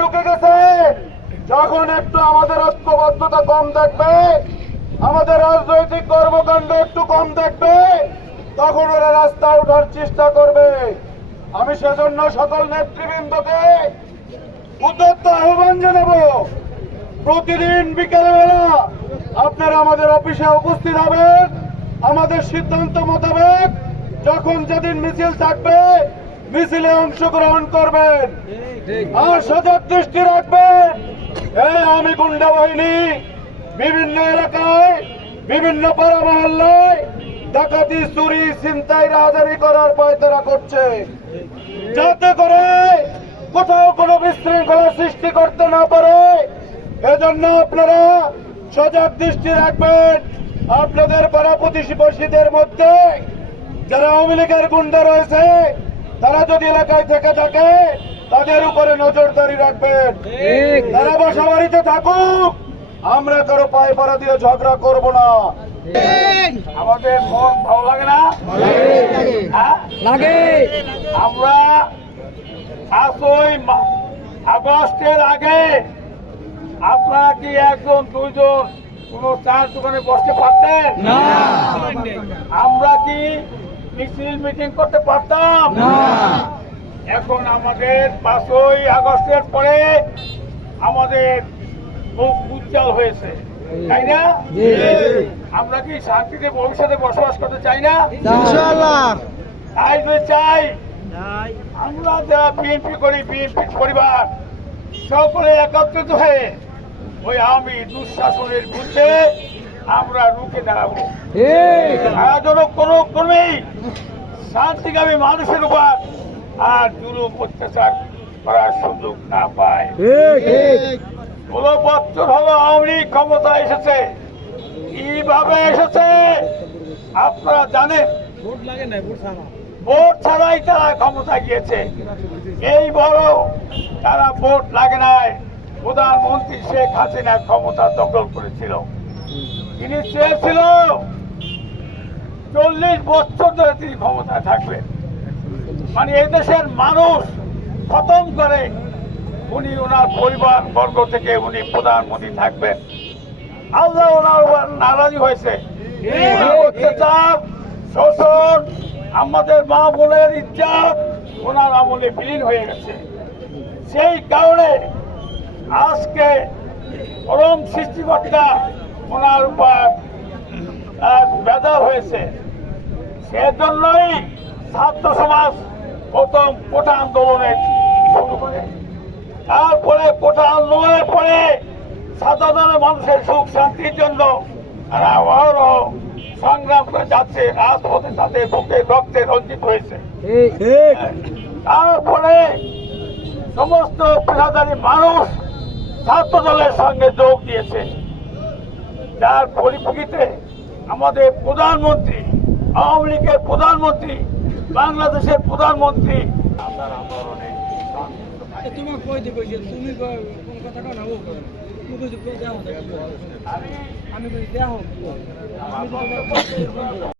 ঢুকে গেছে। যখন একটু আমাদের ঐক্যবদ্ধতা কম দেখবে, আমাদের রাজনৈতিক কর্মকাণ্ড একটু কম দেখবে, তখন ওরা রাস্তায় ওঠার চেষ্টা করবে। আমি সেজন্য সকল নেতৃবৃন্দকে উদ্যত্ত আহ্বান জানাব। প্রতিদিন বিকেলবেলা আপনারা আমাদের অফিসে উপস্থিত হবেন। আমাদের সিদ্ধান্ত মোতাবেক যখন যেদিন মিছিল থাকবে মিছিলে অংশগ্রহণ করবেন। আর সজাগ দৃষ্টি রাখবেন। এই আমি গুন্ডা বাহিনী বিভিন্ন এলাকায় বিভিন্ন পাড়া মহল্লায় ডাকাতি চুরি ছিনতাই রাজারি করার পায়তারা করছে। যাতে করে কোথাও কোনো বিশৃঙ্খলা সৃষ্টি করতে না পারে এজন্য আপনারা সজাগ দৃষ্টি রাখবেন। আপনাদের পাড়া প্রতিবেশীদের মধ্যে যারা আওয়ামী লীগের গুন্ডা রয়েছে তারা যদি এলাকায় থেকে থাকে তাদের উপরে নজরদারি রাখবেন। তারা বাসা বাড়িতে থাকুক। আমরা কারও পায়ে পাড়া দিয়ে ঝগড়া করব না। আমাদের মন ভালো লাগে না? হ্যাঁ? লাগে। আমরা পাঁচই আগস্টের আগে আপনারা কি একজন দুইজন কোন চার দোকানে বসতে পারতেন? না। মিছিল মিটিং করতে পারতাম। এখন আমাদের পাঁচই আগস্টের পরে আমাদের মুখ উজ্জ্বল হয়েছে। তাই না? আমরা কি শান্তিতে ভবিষ্যতে বসবাস করতে চাই না? তাই যদি চাই। আমরা যা বিএনপি করি বিএনপি পরিবার সকলে একত্রিত হয়ে ওই আমি দুঃশাসনের বিরুদ্ধে আমরা রুখে দাঁড়াবো। আর যেন কোনো ক্রমেই শান্তিকামী মানুষের উপর আর জুলুম অত্যাচার করার সুযোগ না পায়। ষোলো বছর হলো আওয়ামী লীগ ক্ষমতা এসেছে। কীভাবে এসেছে? আপনারা জানেন। ভোট লাগে না ভোট ছাড়া। ভোট ছাড়াই তারা ক্ষমতা গিয়েছে। এই বড় তারা ভোট লাগে নাই। প্রধানমন্ত্রী শেখ হাসিনা ক্ষমতা দখল করেছিল। তিনি চেয়েছিল চল্লিশ বছর ধরে তিনি ক্ষমতায় থাকবেন। মানে এই দেশের মানুষ খতম করে উনি ওনার পরিবার বর্গ থেকে উনি প্রধানমন্ত্রী থাকবেন। আল্লাহ ওনার নারাজি হয়েছে। শোষণ, আমাদের মা বোনের ইচ্ছা ওনার আমলে বিলীন হয়ে গেছে। সেই কারণে আজকে পরম সৃষ্টিকর্তা ওনার উপর বেদা হয়েছে। সেজন্যই ছাত্র সমাজ প্রথম কোটা আন্দোলনে শুরু করে। তারপরে কোটা আন্দোলনের পরে সাধারণ মানুষের সুখ শান্তির জন্য তারা অহরহ সংগ্রাম করে যাচ্ছে রাজপথে তাদের বুকে রক্তে রঞ্জিত হয়েছে। তারপরে সমস্ত পেশাদারী মানুষ ছাত্র দলের সঙ্গে যোগ দিয়েছে। যার পরিপ্রেক্ষিতে আমাদের প্রধানমন্ত্রী আওয়ামী লীগের প্রধানমন্ত্রী বাংলাদেশের প্রধানমন্ত্রী আপনার আন্দোলনে যাও আমি আমি